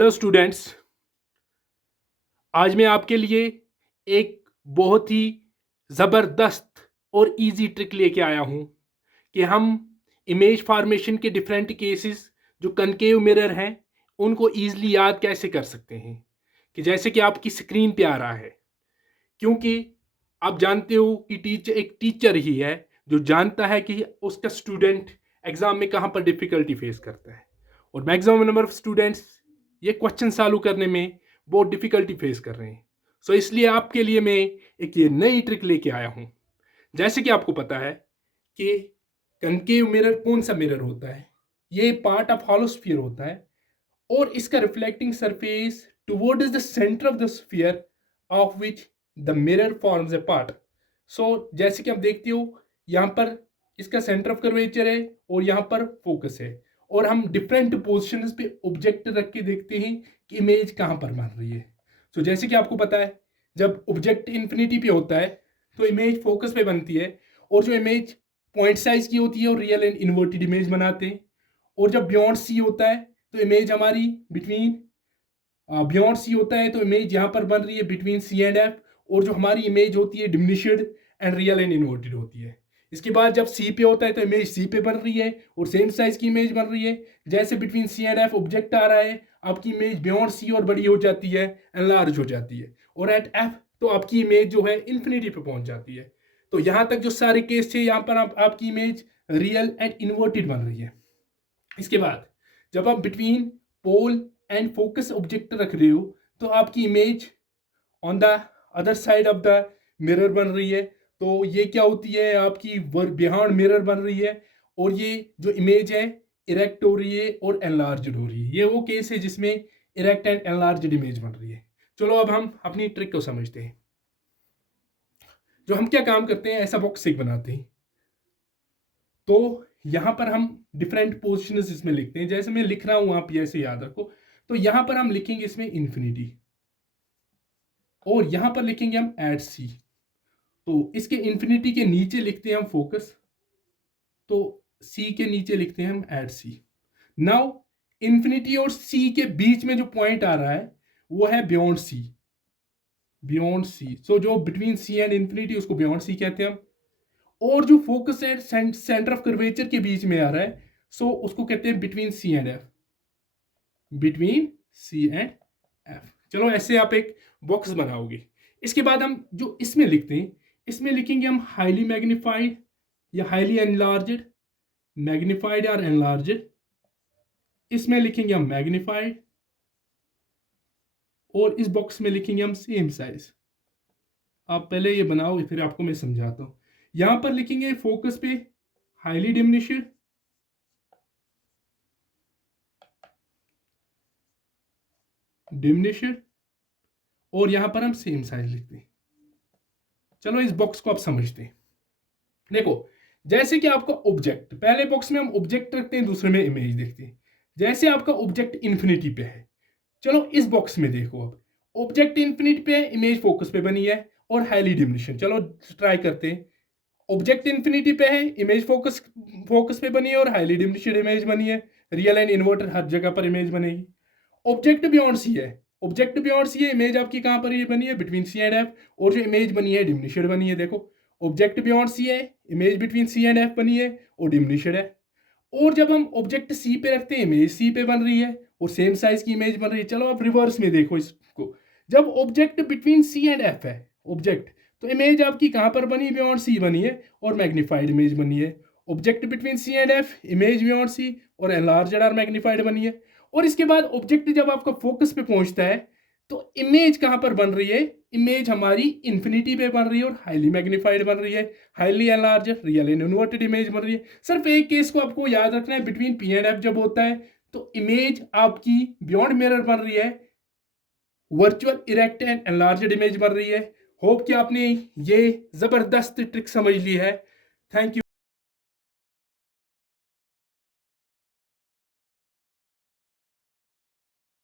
Hello students, आज मैं आपके लिए एक बहुत ही ज़बरदस्त और इजी ट्रिक लेके आया हूँ कि हम इमेज फॉर्मेशन के डिफरेंट केसेस जो कनकेव मिरर हैं उनको ईजिली याद कैसे कर सकते हैं। कि जैसे कि आपकी स्क्रीन पे आ रहा है, क्योंकि आप जानते हो कि टीचर एक टीचर ही है जो जानता है कि उसका स्टूडेंट एग्ज़ाम में कहाँ पर डिफ़िकल्टी फेस करता है, और मैक्सिमम नंबर ऑफ स्टूडेंट्स ये क्वेश्चन सॉल्व करने में बहुत डिफ़िकल्टी फेस कर रहे हैं। सो इसलिए आपके लिए मैं एक ये नई ट्रिक लेके आया हूँ। जैसे कि आपको पता है कि कनकेव मिरर कौन सा मिरर होता है, ये पार्ट ऑफ हॉलो स्फीयर होता है और इसका reflecting surface toward is the centre of the sphere of which the mirror forms a part. So जैसे कि आप देखते हो यहाँ पर इसका सेंटर ऑफ कर्वेचर है और यहाँ पर फोकस है, और हम डिफरेंट पोजिशंस पे ऑब्जेक्ट रख के देखते हैं कि इमेज कहाँ पर बन रही है। सो जैसे कि आपको पता है जब ऑब्जेक्ट इन्फिनिटी पे होता है तो इमेज फोकस पे बनती है, और जो इमेज पॉइंट साइज की होती है और रियल एंड इन्वर्टेड इमेज बनाते हैं। और जब बियॉन्ड सी होता है तो इमेज हमारी बिटवीन बियॉन्ड सी होता है तो इमेज यहाँ पर बन रही है बिटवीन सी एंड एफ, और जो हमारी इमेज होती है diminished and real and inverted होती है। इसके बाद जब सी पे होता है तो इमेज सी पे बन रही है और सेम साइज की इमेज बन रही है। जैसे between C and F object आ रहा है, आपकी इमेज बियॉन्ड सी और बड़ी हो जाती है, एनलार्ज हो जाती है, और एट एफ तो आपकी इमेज जो है इन्फिनिटी पे पहुंच जाती है। तो यहाँ तक जो सारे केस थे यहाँ पर आपकी इमेज रियल एंड इन्वर्टेड बन रही है। इसके बाद जब आप between pole and focus object रख रहे हो तो आपकी image on the other side of the mirror बन रही है। तो ये क्या होती है, आपकी बिहाइंड मिरर बन रही है, और ये जो इमेज है इरेक्ट हो रही है और एनलार्ज्ड हो रही है। ये वो केस है जिसमें इरेक्ट एंड एनलार्ज्ड इमेज बन रही है। चलो अब हम अपनी ट्रिक को समझते हैं। जो हम क्या काम करते हैं, ऐसा बॉक्स एक बनाते हैं, तो यहां पर हम डिफरेंट पोजिशंस इसमें लिखते हैं। जैसे मैं लिख रहा हूं, आप ऐसे याद रखो। तो यहां पर हम लिखेंगे इसमें इन्फिनिटी, और यहां पर लिखेंगे हम एट सी। तो इसके इन्फिनिटी के नीचे लिखते हैं हम फोकस, तो सी के नीचे लिखते हैं हम एट सी। नाउ इन्फिनिटी और सी के बीच में जो पॉइंट आ रहा है वो है बियॉन्ड सी, बियॉन्ड सी। सो जो बिटवीन सी एंड इन्फिनिटी उसको बियॉन्ड सी कहते हैं हम। और जो फोकस है सेंटर ऑफ कर्वेचर के बीच में आ रहा है, सो उसको कहते हैं between C and F, between C and F. चलो ऐसे आप एक बॉक्स बनाओगे। इसके बाद हम जो इसमें लिखते हैं, इसमें लिखेंगे हम हाईली मैग्नीफाइड या हाईली एनलार्ज्ड, मैग्नीफाइड और एनलार्ज्ड। इसमें लिखेंगे हम मैग्नीफाइड, और इस बॉक्स में लिखेंगे हम सेम साइज। आप पहले ये बनाओ फिर आपको मैं समझाता हूं। यहां पर लिखेंगे फोकस पे हाईली डिमिनिश्ड, डिमिनिश्ड, और यहां पर हम सेम साइज लिखते हैं। चलो इस बॉक्स को आप समझते हैं। देखो जैसे कि आपका ऑब्जेक्ट, पहले बॉक्स में हम ऑब्जेक्ट रखते हैं, दूसरे में इमेज देखते हैं। जैसे आपका ऑब्जेक्ट इन्फिनिटी पे है, चलो इस बॉक्स में देखो। अब ऑब्जेक्ट इन्फिनिटी पे है, इमेज फोकस पे बनी है और हाईली डिमिनिशन। चलो ट्राई करते हैं। ऑब्जेक्ट इन्फिनिटी पे है, इमेज फोकस फोकस पे बनी है और हाईली डिमिनिश्ड इमेज बनी है। रियल एंड इन्वर्टर हर जगह पर इमेज बनेगी। ऑब्जेक्ट बियॉन्ड सी है, ऑब्जेक्ट बियॉन्ड सी है, इमेज आपकी कहां पर ये बनी है, बिटवीन सी एंड एफ, और जो इमेज बनी है डिमिनिश्ड बनी है। देखो ऑब्जेक्ट बियॉन्ड सी है, image between C and F बनी है और डिमिनिश्ड है। और जब हम ऑब्जेक्ट सी पे रखते हैं, इमेज सी पे बन रही है और सेम साइज की इमेज बन रही है। चलो आप रिवर्स में देखो इसको। जब object between C and F है ऑब्जेक्ट, तो इमेज आपकी कहां पर बनी, बियॉन्ड सी बनी है और मैग्नीफाइड इमेज बनी है। Object between C and F, image beyond C और एनलार्ज्ड और मैग्नीफाइड बनी है। और इसके बाद ऑब्जेक्ट जब आपका फोकस पे पहुंचता है तो इमेज कहां पर बन रही है, इमेज हमारी इन्फिनिटी पे बन रही है और हाईली मैग्नीफाइड बन रही है, highly enlarge, real and inverted image बन रही है। सिर्फ एक केस को आपको याद रखना है, बिटवीन पी एंड एफ जब होता है तो इमेज आपकी बियॉन्ड मिरर बन रही है, virtual erect and enlarged image बन रही है। होप कि आपने ये जबरदस्त ट्रिक समझ ली है। Thank you.